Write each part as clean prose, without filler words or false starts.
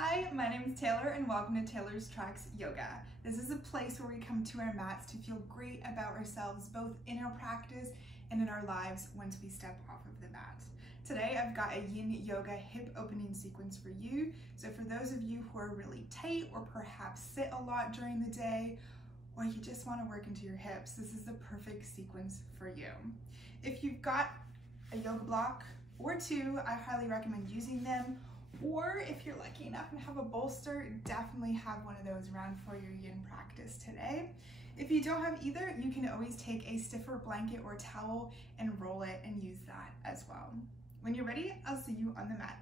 Hi, my name is Taylor and welcome to Taylor's Tracks Yoga. This is a place where we come to our mats to feel great about ourselves, both in our practice and in our lives once we step off of the mat. Today I've got a yin yoga hip opening sequence for you. So for those of you who are really tight or perhaps sit a lot during the day, or you just want to work into your hips, this is the perfect sequence for you. If you've got a yoga block or two, I highly recommend using them. Or if you're lucky enough and have a bolster, definitely have one of those around for your yin practice today. If you don't have either, you can always take a stiffer blanket or towel and roll it and use that as well. When you're ready, I'll see you on the mat.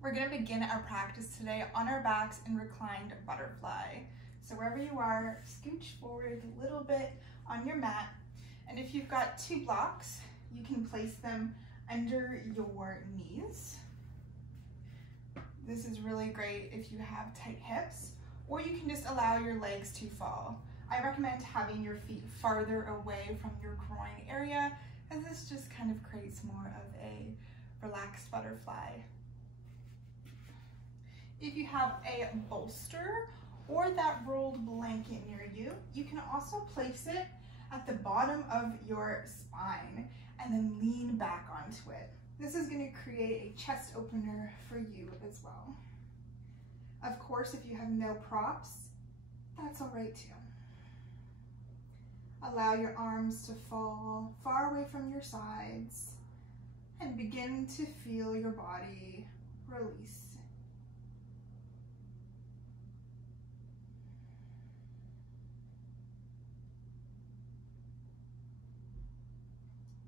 We're going to begin our practice today on our backs in reclined butterfly. So wherever you are, scooch forward a little bit on your mat. And if you've got two blocks, you can place them under your knees. This is really great if you have tight hips, or you can just allow your legs to fall. I recommend having your feet farther away from your groin area, as this just kind of creates more of a relaxed butterfly. If you have a bolster or that rolled blanket near you, you can also place it at the bottom of your spine and then lean back onto it. This is going to create a chest opener for you as well. Of course, if you have no props, that's all right too. Allow your arms to fall far away from your sides and begin to feel your body release.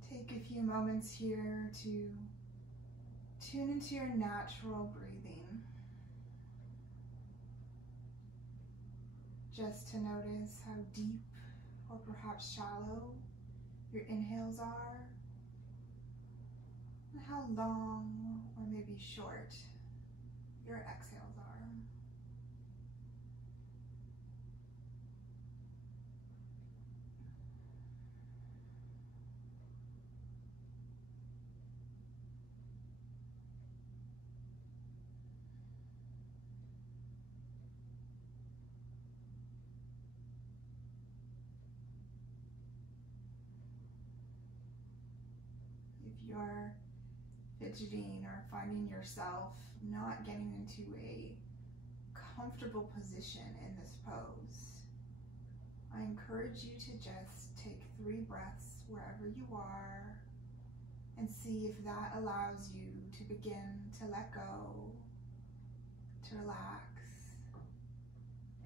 Take a few moments here to tune into your natural breathing. Just to notice how deep or perhaps shallow your inhales are, and how long or maybe short your exhales are. If you're fidgeting or finding yourself not getting into a comfortable position in this pose, I encourage you to just take 3 breaths wherever you are and see if that allows you to begin to let go, to relax,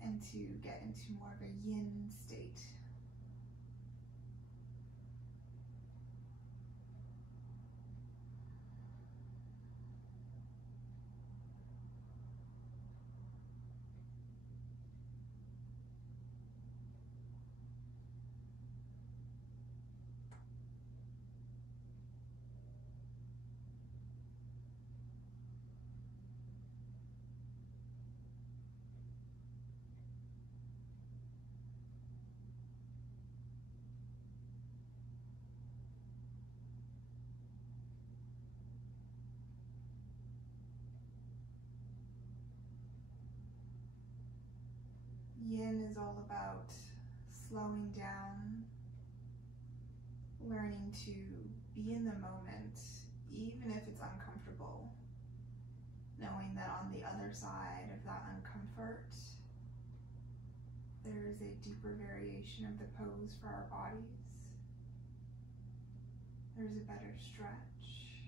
and to get into more of a yin state. Yin is all about slowing down, learning to be in the moment, even if it's uncomfortable, knowing that on the other side of that uncomfort, there is a deeper variation of the pose for our bodies. There's a better stretch.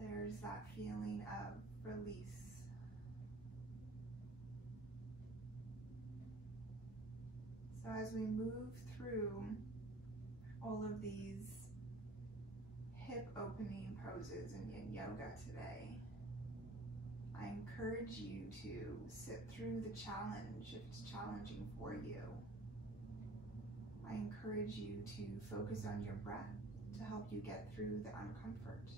There's that feeling of release. So as we move through all of these hip opening poses in yin yoga today, I encourage you to sit through the challenge if it's challenging for you. I encourage you to focus on your breath to help you get through the uncomfort.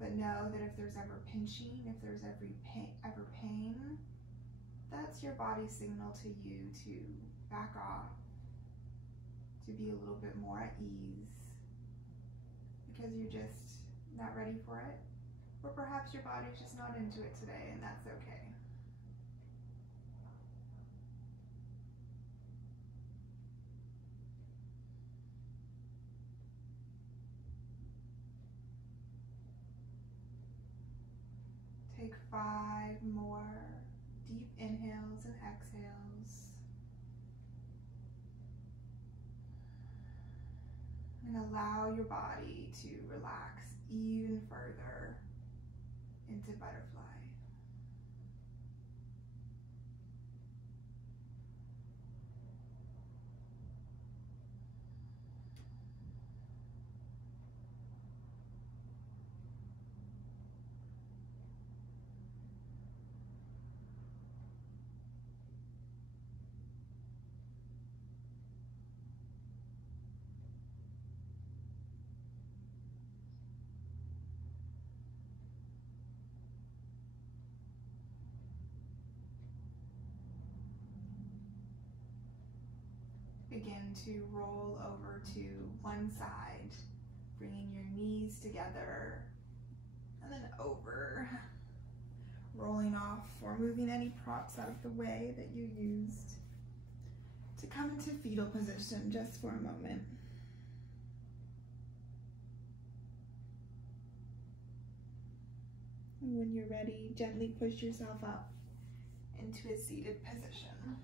But know that if there's ever pinching, if there's ever pain, that's your body's signal to you to back off, to be a little bit more at ease, because you're just not ready for it. Or perhaps your body's just not into it today, and that's okay. Take 5 more deep inhales and exhales. And allow your body to relax even further into butterfly. Begin to roll over to one side, bringing your knees together, and then over, rolling off or moving any props out of the way that you used to come into fetal position just for a moment. And when you're ready, gently push yourself up into a seated position.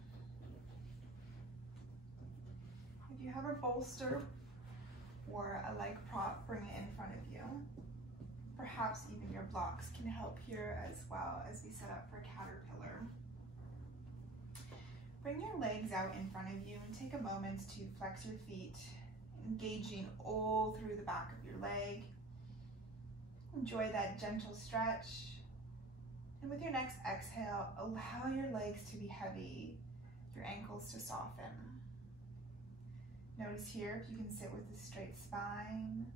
If you have a bolster or a leg prop, bring it in front of you. Perhaps even your blocks can help here as well as we set up for caterpillar. Bring your legs out in front of you and take a moment to flex your feet, engaging all through the back of your leg. Enjoy that gentle stretch. And with your next exhale, allow your legs to be heavy, your ankles to soften. Notice here if you can sit with a straight spine.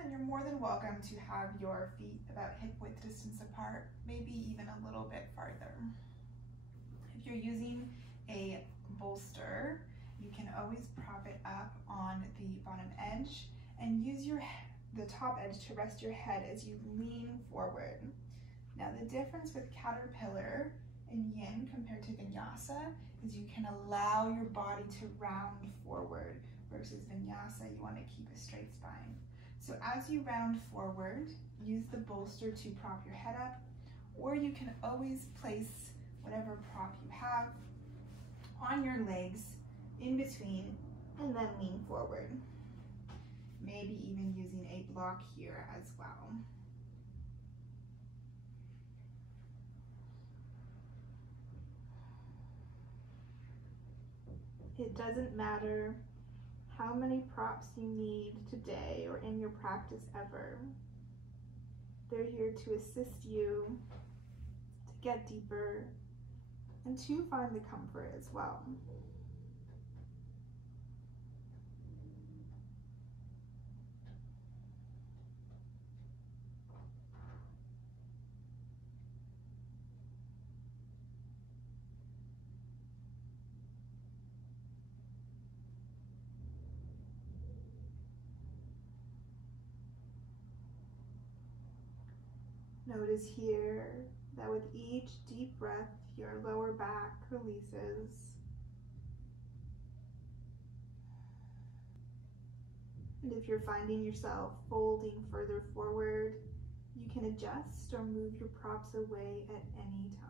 And you're more than welcome to have your feet about hip width distance apart, maybe even a little bit farther. If you're using a bolster, you can always prop it up on the bottom edge and use the top edge to rest your head as you lean forward. Now the difference with caterpillar and yin compared to vinyasa is you can allow your body to round forward, versus vinyasa, you want to keep a straight spine. So as you round forward, use the bolster to prop your head up, or you can always place whatever prop you have on your legs in between and then lean forward. Maybe even using a block here as well. It doesn't matter how many props you need today or in your practice ever. They're here to assist you to get deeper and to find the comfort as well. Notice here that with each deep breath, your lower back releases. And if you're finding yourself folding further forward, you can adjust or move your props away at any time.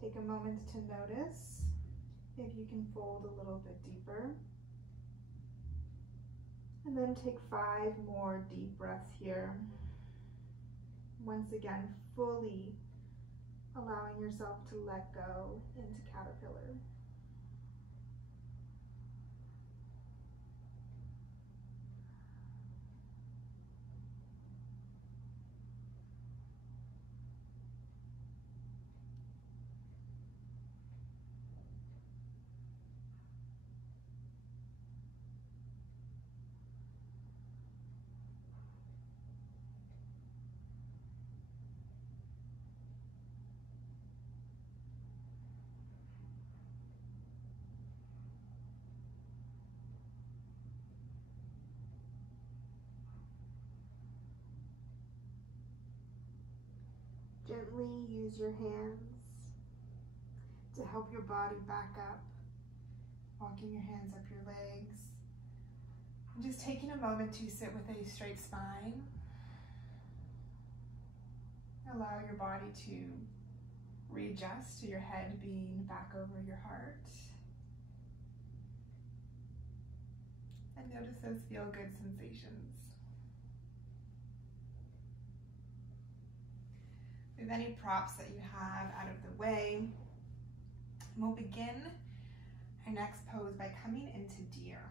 Take a moment to notice if you can fold a little bit deeper. And then take 5 more deep breaths here. Once again, fully allowing yourself to let go into caterpillar. Gently use your hands to help your body back up, walking your hands up your legs. And just taking a moment to sit with a straight spine. Allow your body to readjust to your head being back over your heart. And notice those feel-good sensations. Move any props that you have out of the way. We'll begin our next pose by coming into deer.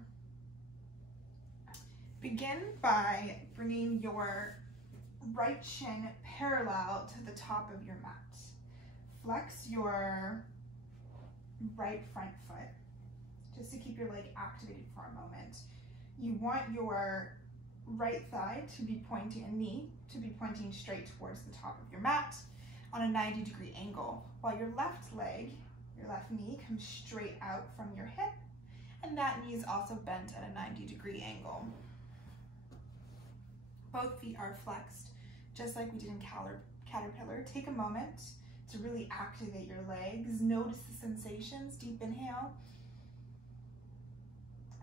Begin by bringing your right shin parallel to the top of your mat. Flex your right front foot just to keep your leg activated for a moment. You want your right thigh to be pointing, and knee to be pointing straight towards the top of your mat on a 90-degree angle, while your left leg, your left knee, comes straight out from your hip, and that knee is also bent at a 90-degree angle. Both feet are flexed, just like we did in caterpillar. Take a moment to really activate your legs. Notice the sensations. Deep inhale.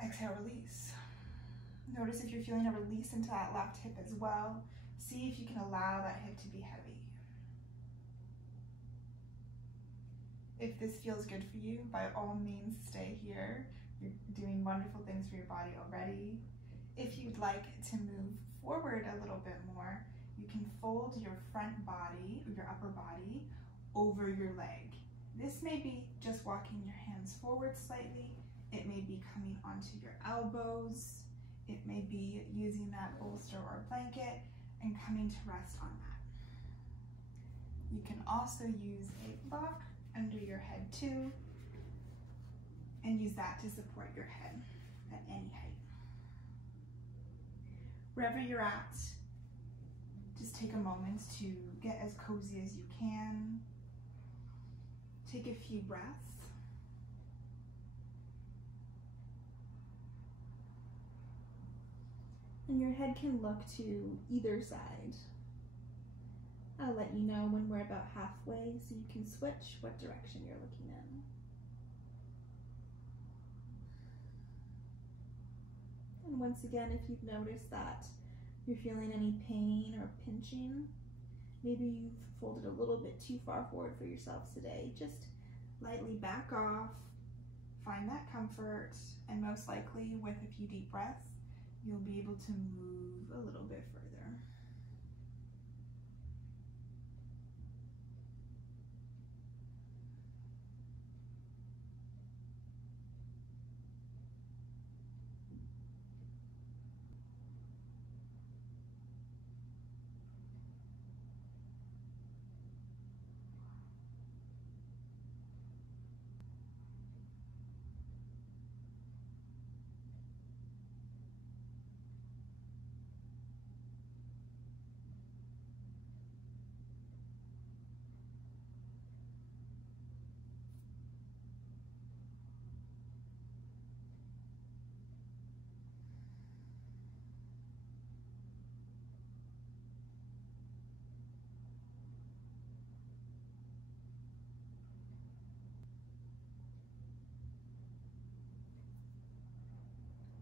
Exhale, release. Notice if you're feeling a release into that left hip as well. See if you can allow that hip to be heavy. If this feels good for you, by all means stay here. You're doing wonderful things for your body already. If you'd like to move forward a little bit more, you can fold your front body, or your upper body, over your leg. This may be just walking your hands forward slightly. It may be coming onto your elbows. It may be using that bolster or blanket and coming to rest on that. You can also use a block under your head too, and use that to support your head at any height. Wherever you're at, just take a moment to get as cozy as you can. Take a few breaths. And your head can look to either side. I'll let you know when we're about halfway so you can switch what direction you're looking in. And once again, if you've noticed that you're feeling any pain or pinching, maybe you've folded a little bit too far forward for yourself today, just lightly back off, find that comfort, and most likely with a few deep breaths, you'll be able to move a little bit further.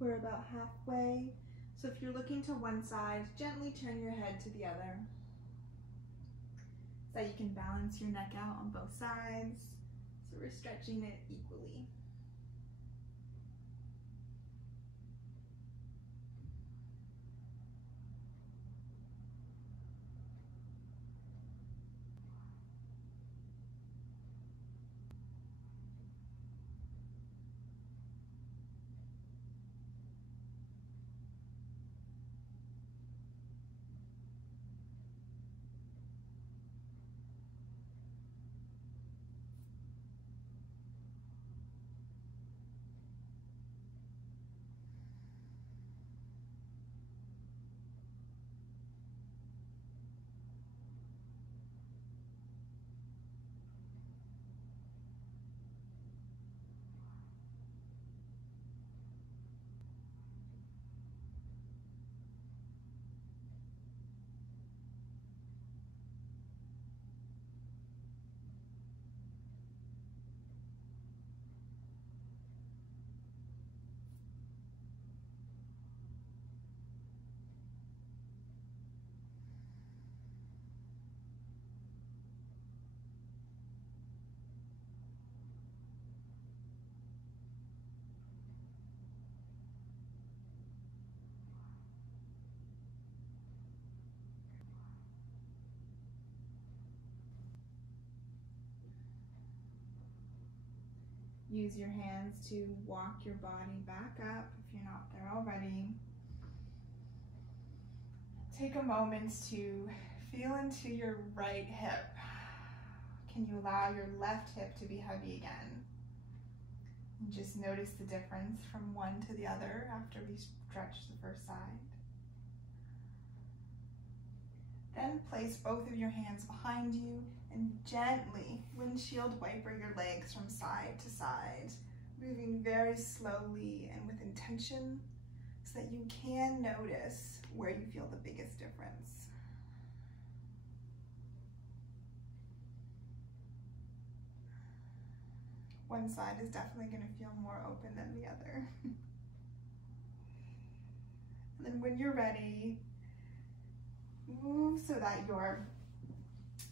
We're about halfway, so if you're looking to one side, gently turn your head to the other. so that you can balance your neck out on both sides. So we're stretching it equally. Use your hands to walk your body back up if you're not there already. Take a moment to feel into your right hip. Can you allow your left hip to be heavy again? And just notice the difference from one to the other after we stretch the first side. Then place both of your hands behind you and gently windshield wiper your legs from side to side, moving very slowly and with intention so that you can notice where you feel the biggest difference. One side is definitely going to feel more open than the other. And then when you're ready, move so that your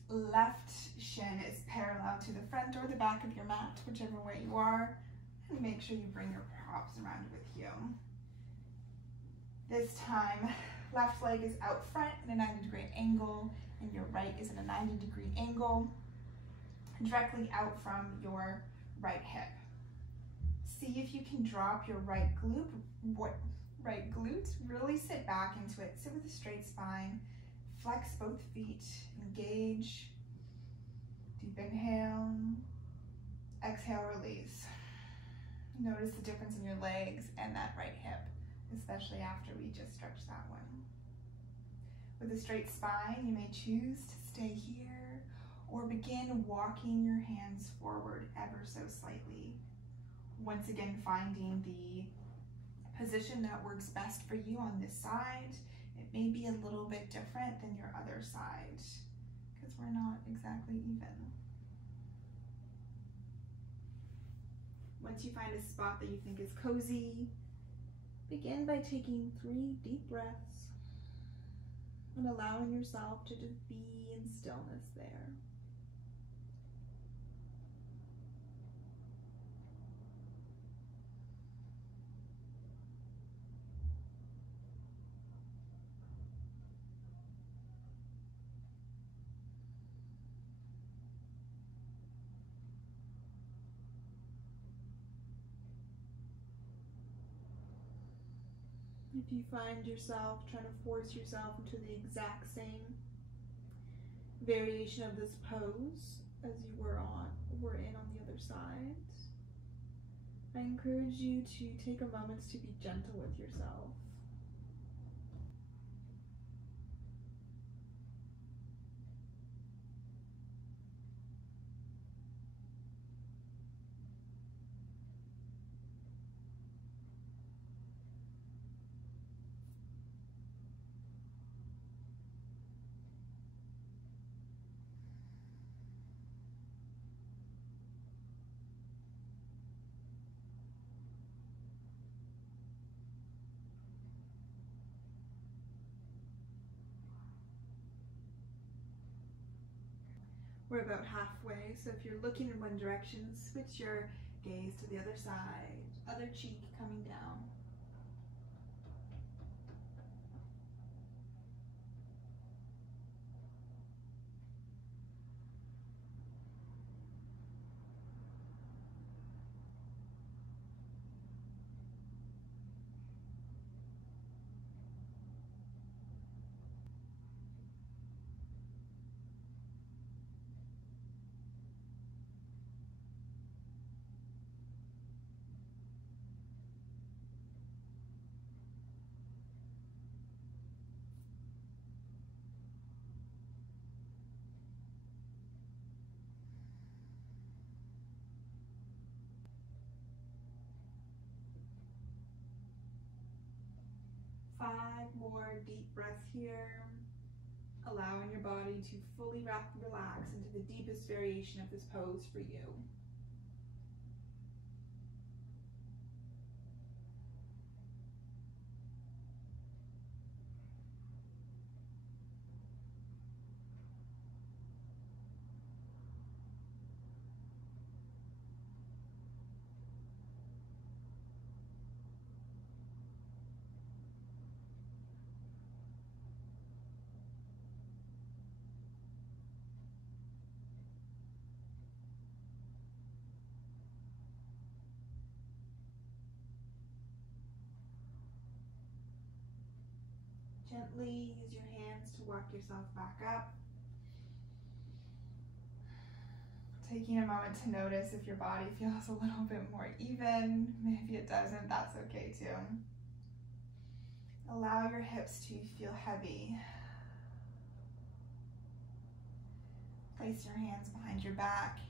left shin is parallel to the front or the back of your mat, whichever way you are, and make sure you bring your props around with you. This time, left leg is out front at a 90-degree angle, and your right is at a 90-degree angle, directly out from your right hip. See if you can drop your right glute, really sit back into it, sit with a straight spine, flex both feet, engage, deep inhale, exhale, release. Notice the difference in your legs and that right hip, especially after we just stretched that one. With a straight spine, you may choose to stay here or begin walking your hands forward ever so slightly. Once again, finding the position that works best for you on this side. It may be a little bit different than your other side because we're not exactly even. Once you find a spot that you think is cozy, begin by taking 3 deep breaths and allowing yourself to just be in stillness there. If you find yourself trying to force yourself into the exact same variation of this pose as you were in on the other side, I encourage you to take a moment to be gentle with yourself. We're about halfway, so if you're looking in one direction, switch your gaze to the other side, other cheek coming down. Five more deep breaths here, allowing your body to fully relax into the deepest variation of this pose for you. Gently use your hands to walk yourself back up. Taking a moment to notice if your body feels a little bit more even. Maybe it doesn't, that's okay too. Allow your hips to feel heavy. Place your hands behind your back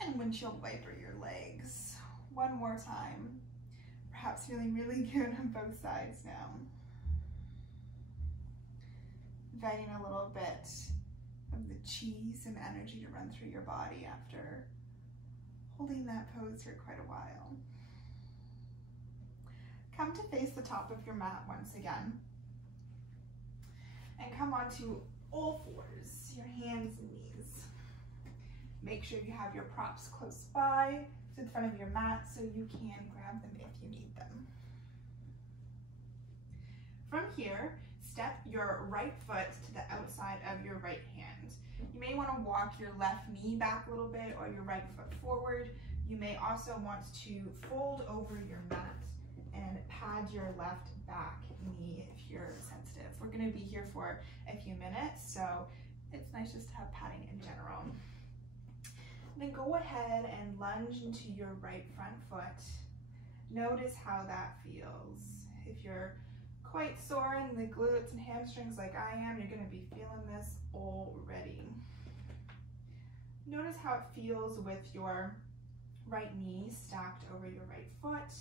and windshield wiper your legs. One more time. Perhaps feeling really good on both sides now. Inviting a little bit of the chi, some energy to run through your body after holding that pose for quite a while. Come to face the top of your mat once again. And come onto all fours, your hands and knees. Make sure you have your props close by to the front of your mat so you can grab them if you need them. From here, step your right foot to the outside of your right hand. You may want to walk your left knee back a little bit or your right foot forward. You may also want to fold over your mat and pad your left back knee if you're sensitive. We're going to be here for a few minutes, so it's nice just to have padding in general. Then go ahead and lunge into your right front foot. Notice how that feels. If you're quite sore in the glutes and hamstrings like I am, you're going to be feeling this already. Notice how it feels with your right knee stacked over your right foot.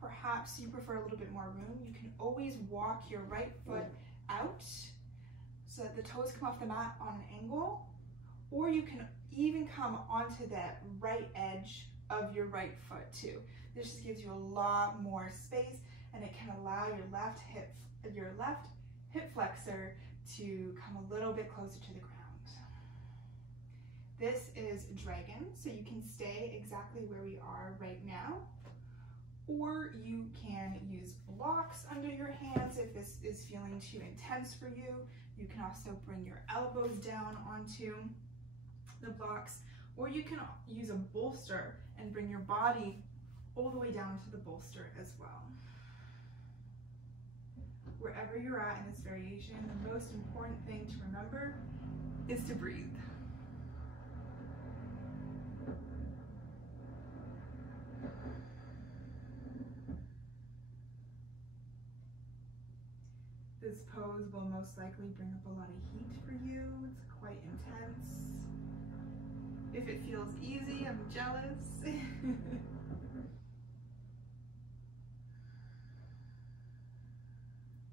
Perhaps you prefer a little bit more room. You can always walk your right foot out so that the toes come off the mat on an angle, or you can even come onto that right edge of your right foot too. This just gives you a lot more space, and it can allow your left hip flexor to come a little bit closer to the ground. This is dragon, so you can stay exactly where we are right now, or you can use blocks under your hands if this is feeling too intense for you. You can also bring your elbows down onto the blocks, or you can use a bolster and bring your body all the way down to the bolster as well. Wherever you're at in this variation, the most important thing to remember is to breathe. This pose will most likely bring up a lot of heat for you. It's quite intense. If it feels easy, I'm jealous.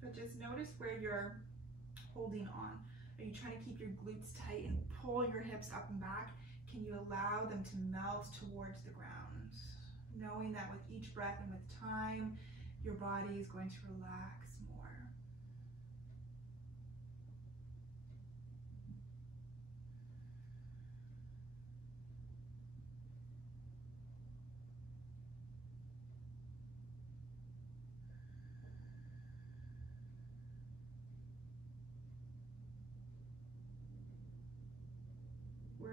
But just notice where you're holding on. Are you trying to keep your glutes tight and pull your hips up and back? Can you allow them to melt towards the ground? Knowing that with each breath and with time, your body is going to relax more.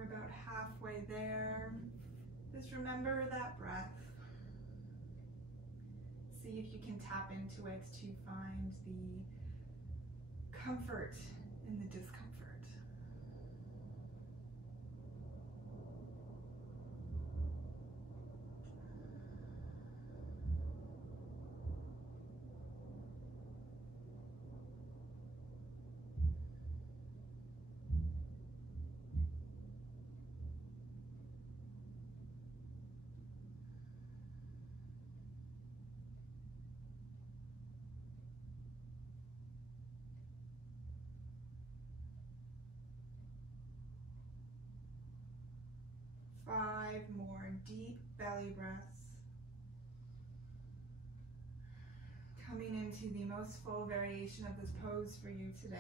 about halfway there. Just remember that breath. See if you can tap into it to find the comfort in the discomfort. Five more deep belly breaths. Coming into the most full variation of this pose for you today.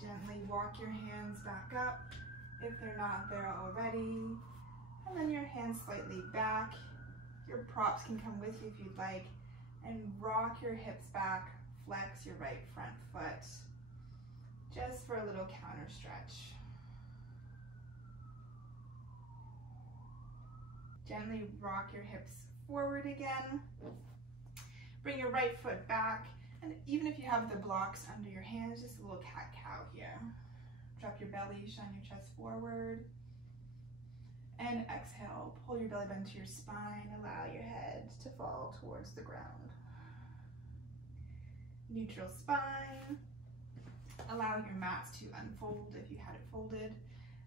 Gently walk your hands back up if they're not there already. And then your hands slightly back. Your props can come with you if you'd like. And rock your hips back, flex your right front foot. Just for a little counter stretch. Gently rock your hips forward again. Bring your right foot back. And even if you have the blocks under your hands, just a little cat-cow here. Drop your belly, shine your chest forward. And exhale, pull your belly button to your spine, allow your head to fall towards the ground. Neutral spine. Allow your mats to unfold if you had it folded.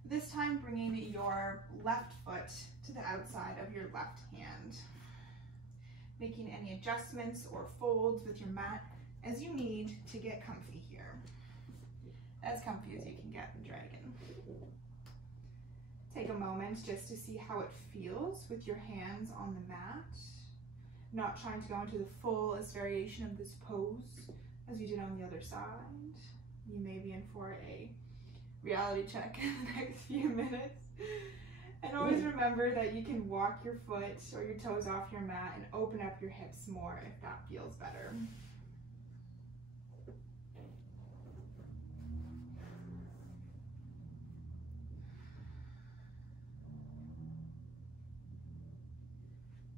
This time bringing your left foot to the outside of your left hand. Making any adjustments or folds with your mat as you need to get comfy here. As comfy as you can get in dragon. Take a moment just to see how it feels with your hands on the mat. Not trying to go into the fullest variation of this pose as you did on the other side. You may be in for a reality check in the next few minutes. And always remember that you can walk your foot or your toes off your mat and open up your hips more if that feels better.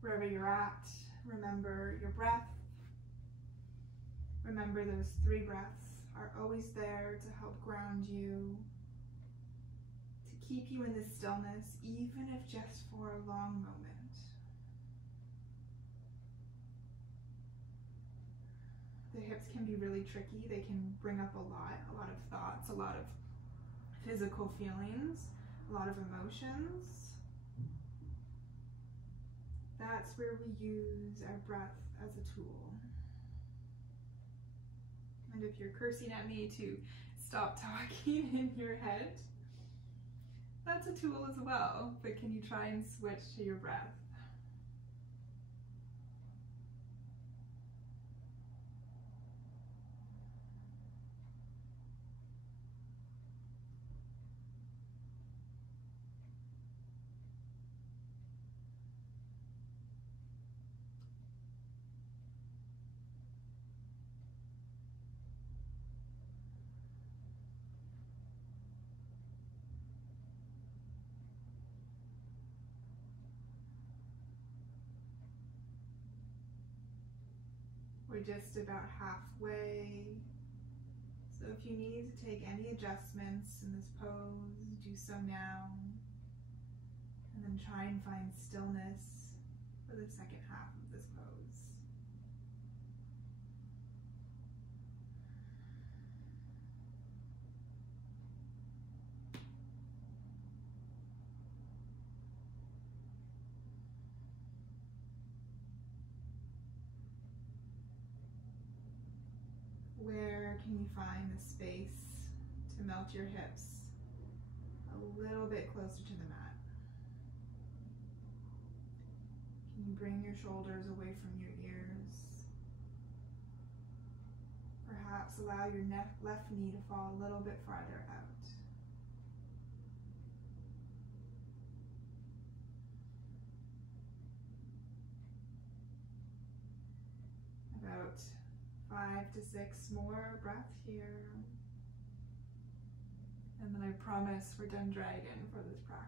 Wherever you're at, remember your breath. Remember those 3 breaths are always there to help ground you, to keep you in this stillness, even if just for a long moment. The hips can be really tricky. They can bring up a lot of thoughts, a lot of physical feelings, a lot of emotions. That's where we use our breath as a tool. And if you're cursing at me to stop talking in your head, that's a tool as well. But can you try and switch to your breath? We're just about halfway. So if you need to take any adjustments in this pose, do so now. And then try and find stillness for the second half of this pose. Where can you find the space to melt your hips a little bit closer to the mat? Can you bring your shoulders away from your ears? perhaps allow your left knee to fall a little bit farther out. About 5 to 6 more breaths here. And then I promise we're done dragon for this practice.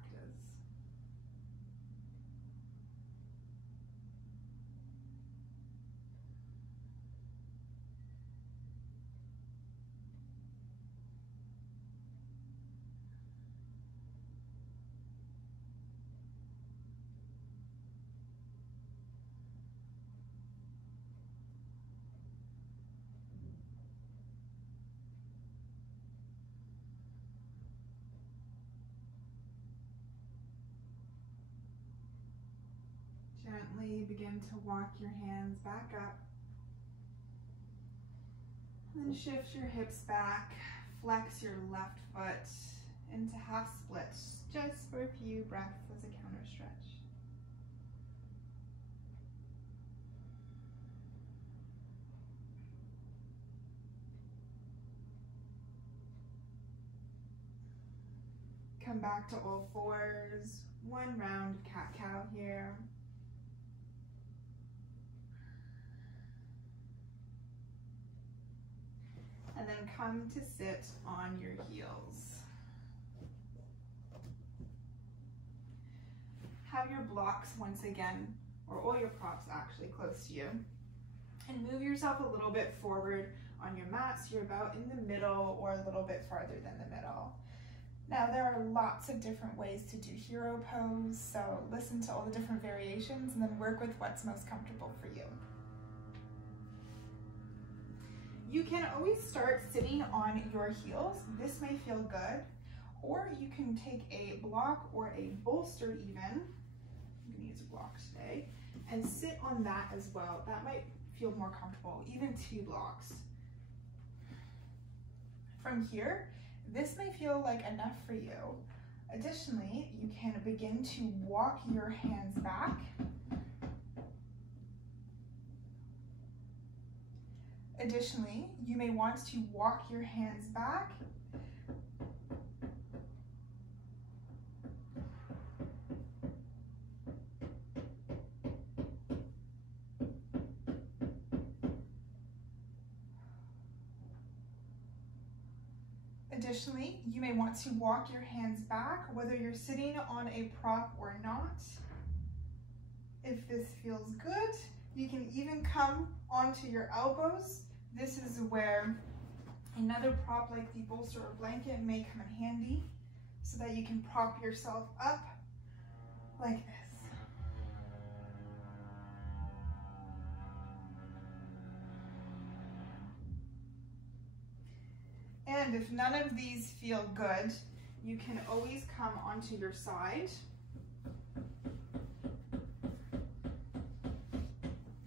Gently begin to walk your hands back up. And then shift your hips back. Flex your left foot into half splits just for a few breaths as a counter stretch. Come back to all fours. One round of cat-cow here. And then come to sit on your heels. Have your blocks once again, or all your props actually, close to you. And move yourself a little bit forward on your mat so you're about in the middle or a little bit farther than the middle. Now there are lots of different ways to do hero pose, so listen to all the different variations and then work with what's most comfortable for you. You can always start sitting on your heels. This may feel good, or you can take a block or a bolster even, I'm gonna use a block today, and sit on that as well. That might feel more comfortable, even 2 blocks. From here, this may feel like enough for you. Additionally, you can begin to walk your hands back. Additionally, you may want to walk your hands back. Additionally, you may want to walk your hands back, whether you're sitting on a prop or not. If this feels good, you can even come onto your elbows. This is where another prop like the bolster or blanket may come in handy so that you can prop yourself up like this. And if none of these feel good, you can always come onto your side.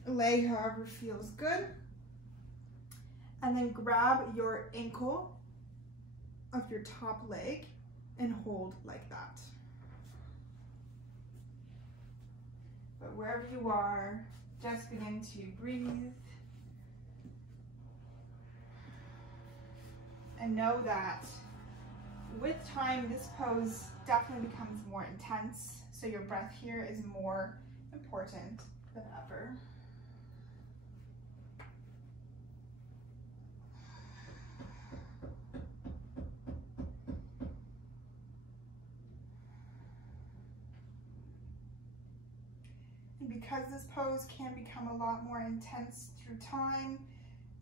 Lay however feels good. And then grab your ankle of your top leg and hold like that. But wherever you are, just begin to breathe. And know that with time, this pose definitely becomes more intense. So your breath here is more important than ever. Because this pose can become a lot more intense through time,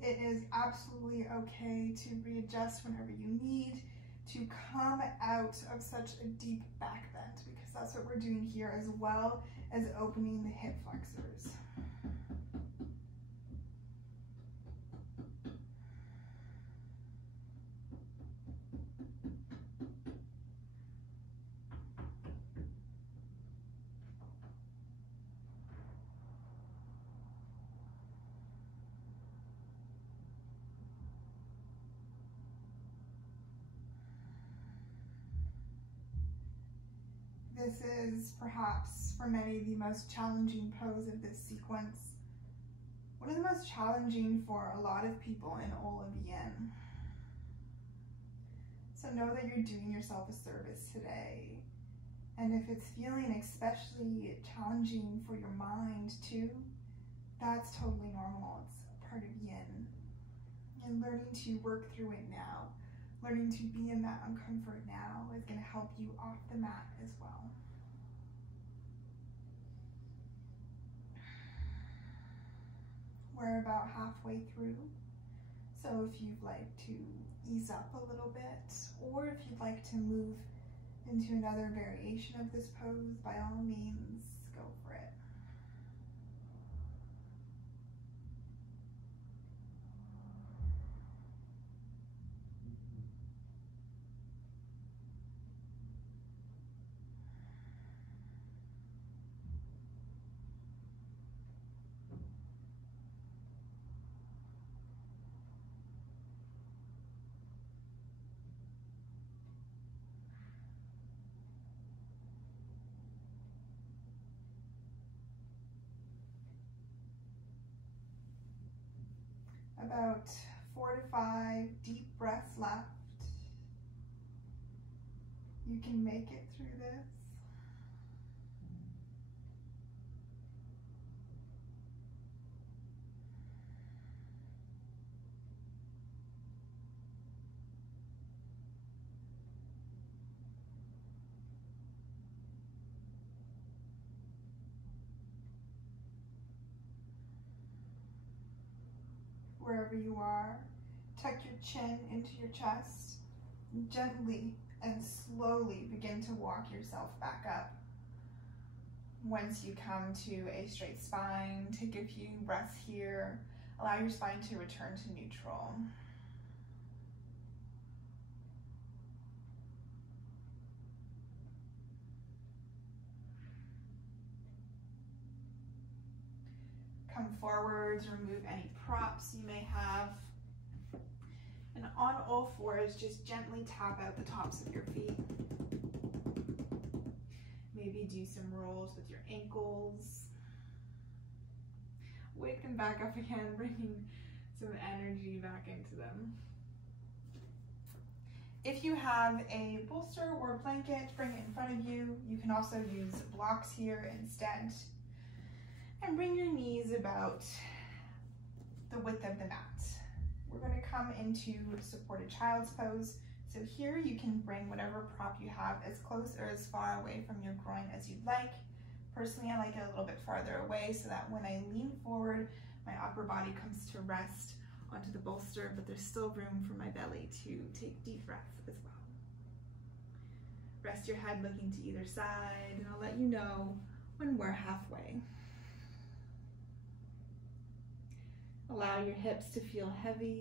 it is absolutely okay to readjust whenever you need to come out of such a deep back bend, because that's what we're doing here as well as opening the hip flexors. This is perhaps for many the most challenging pose of this sequence. one of the most challenging for a lot of people in all of yin. So know that you're doing yourself a service today. And if it's feeling especially challenging for your mind too, that's totally normal. It's a part of yin. And learning to work through it now, learning to be in that uncomfort now is going to help you off the mat as well. We're about halfway through. So if you'd like to ease up a little bit, or if you'd like to move into another variation of this pose, by all means, go for it. About 4 to 5 deep breaths left. You can make it through this. Wherever you are, tuck your chin into your chest. Gently and slowly begin to walk yourself back up. Once you come to a straight spine, take a few breaths here. Allow your spine to return to neutral. Come forwards, remove any props you may have. And on all fours, just gently tap out the tops of your feet. Maybe do some rolls with your ankles. Wake them back up again, bringing some energy back into them. If you have a bolster or a blanket, bring it in front of you. You can also use blocks here instead. And bring your knees about the width of the mat. We're going to come into supported child's pose. So here you can bring whatever prop you have as close or as far away from your groin as you'd like. Personally, I like it a little bit farther away so that when I lean forward, my upper body comes to rest onto the bolster, but there's still room for my belly to take deep breaths as well. Rest your head looking to either side, and I'll let you know when we're halfway. Allow your hips to feel heavy.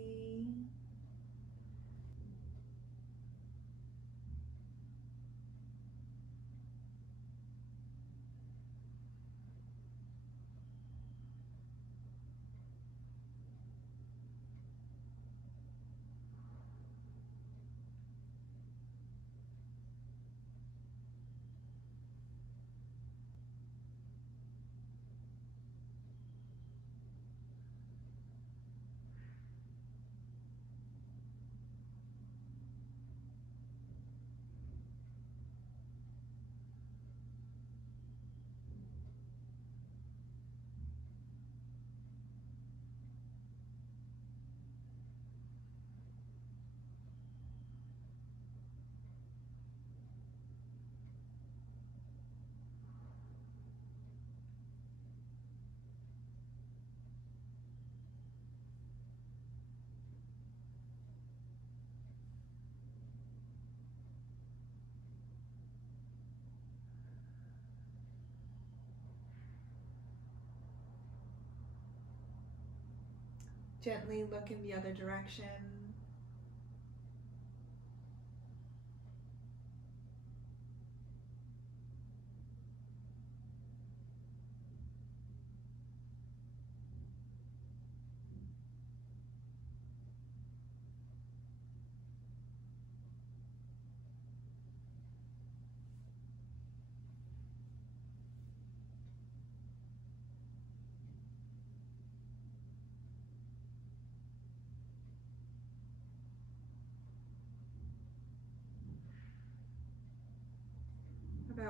Gently look in the other direction.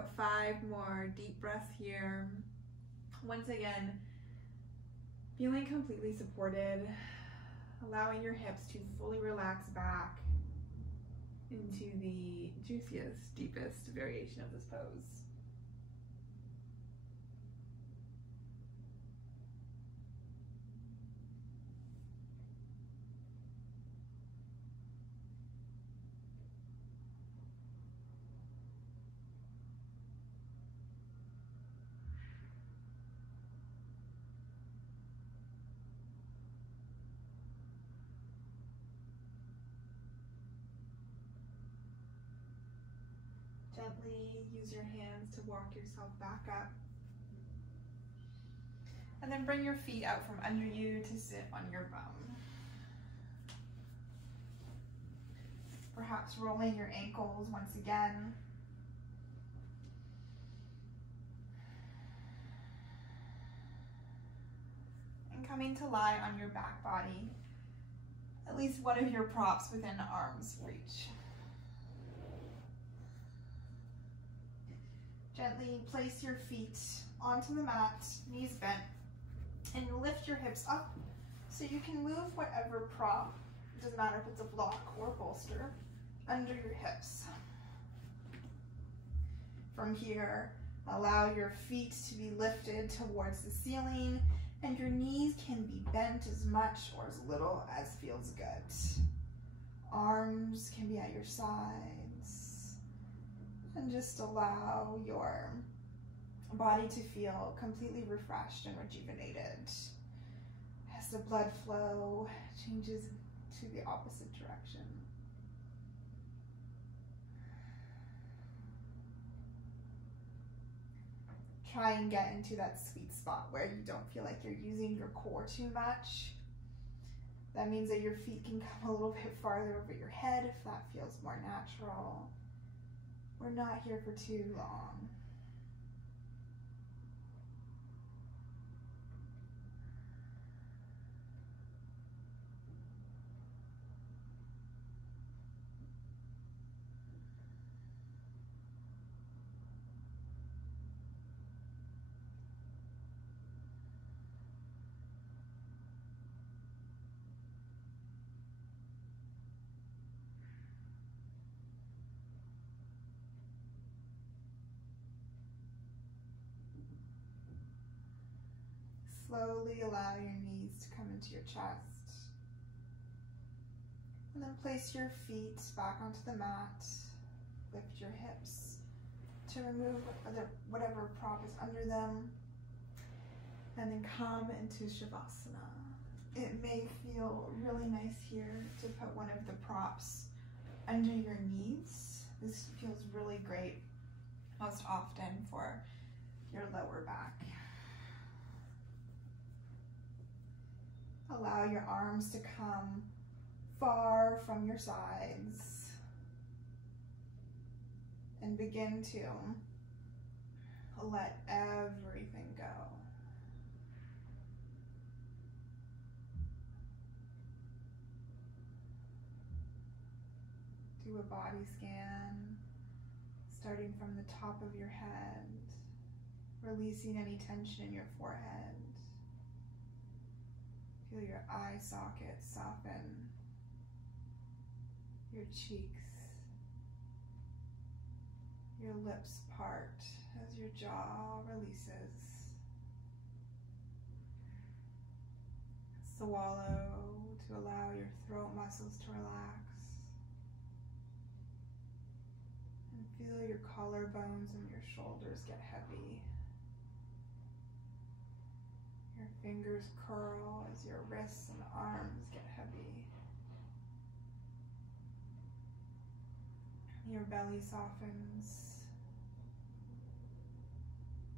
about 5 more deep breaths here. Once again, feeling completely supported, allowing your hips to fully relax back into the juiciest, deepest variation of this pose. Gently use your hands to walk yourself back up. And then bring your feet out from under you to sit on your bum. Perhaps rolling your ankles once again. And coming to lie on your back body, at least one of your props within arm's reach. Gently place your feet onto the mat, knees bent, and lift your hips up so you can move whatever prop, it doesn't matter if it's a block or bolster, under your hips. From here, allow your feet to be lifted towards the ceiling, and your knees can be bent as much or as little as feels good. Arms can be at your sides, and just allow your body to feel completely refreshed and rejuvenated as the blood flow changes to the opposite direction. Try and get into that sweet spot where you don't feel like you're using your core too much. That means that your feet can come a little bit farther over your head if that feels more natural. We're not here for too long. Slowly allow your knees to come into your chest. And then place your feet back onto the mat. Lift your hips to remove whatever prop is under them. And then come into Shavasana. It may feel really nice here to put one of the props under your knees. This feels really great most often for your lower back. Allow your arms to come far from your sides and begin to let everything go. Do a body scan, starting from the top of your head, releasing any tension in your forehead. Feel your eye sockets soften, your cheeks, your lips part as your jaw releases. Swallow to allow your throat muscles to relax. And feel your collarbones and your shoulders get heavy. Your fingers curl as your wrists and arms get heavy. Your belly softens.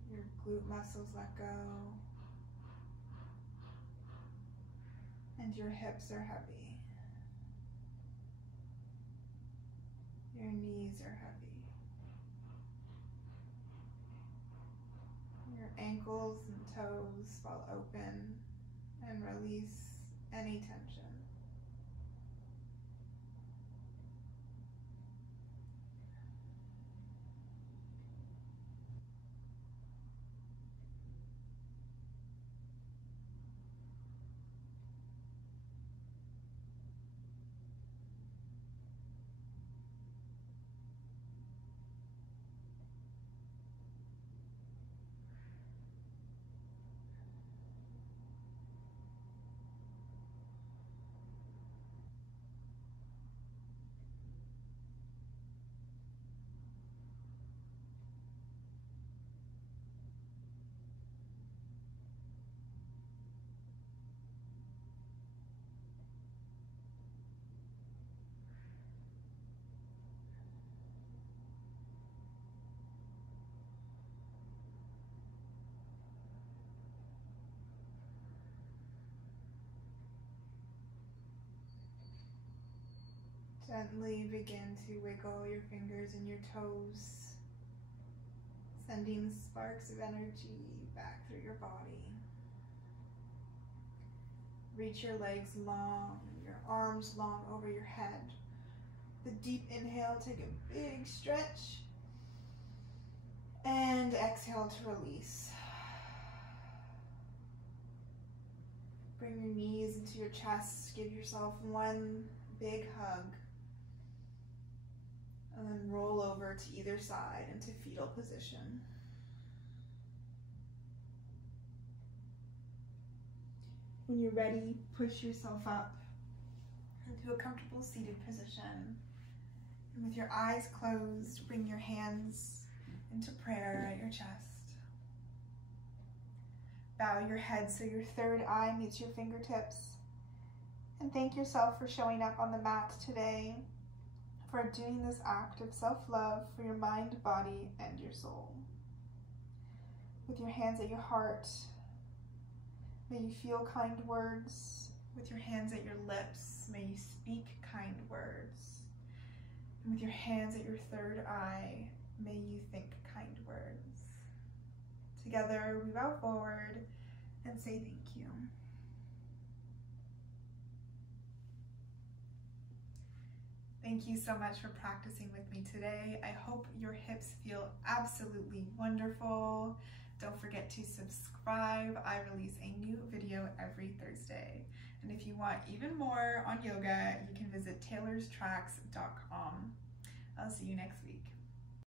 Your glute muscles let go. And your hips are heavy. Your knees are heavy. Your ankles and toes fall open and release any tension. Gently begin to wiggle your fingers and your toes, sending sparks of energy back through your body. Reach your legs long, your arms long over your head. The deep inhale, take a big stretch. And exhale to release. Bring your knees into your chest. Give yourself one big hug. And then roll over to either side into fetal position. When you're ready, push yourself up into a comfortable seated position. And with your eyes closed, bring your hands into prayer at your chest. Bow your head so your third eye meets your fingertips. And thank yourself for showing up on the mat today, for doing this act of self-love for your mind, body, and your soul. With your hands at your heart, may you feel kind words. With your hands at your lips, may you speak kind words. And with your hands at your third eye, may you think kind words. Together, we bow forward and say thank you. Thank you so much for practicing with me today. I hope your hips feel absolutely wonderful. Don't forget to subscribe. I release a new video every Thursday. And if you want even more on yoga, you can visit taylorstracks.com. I'll see you next week.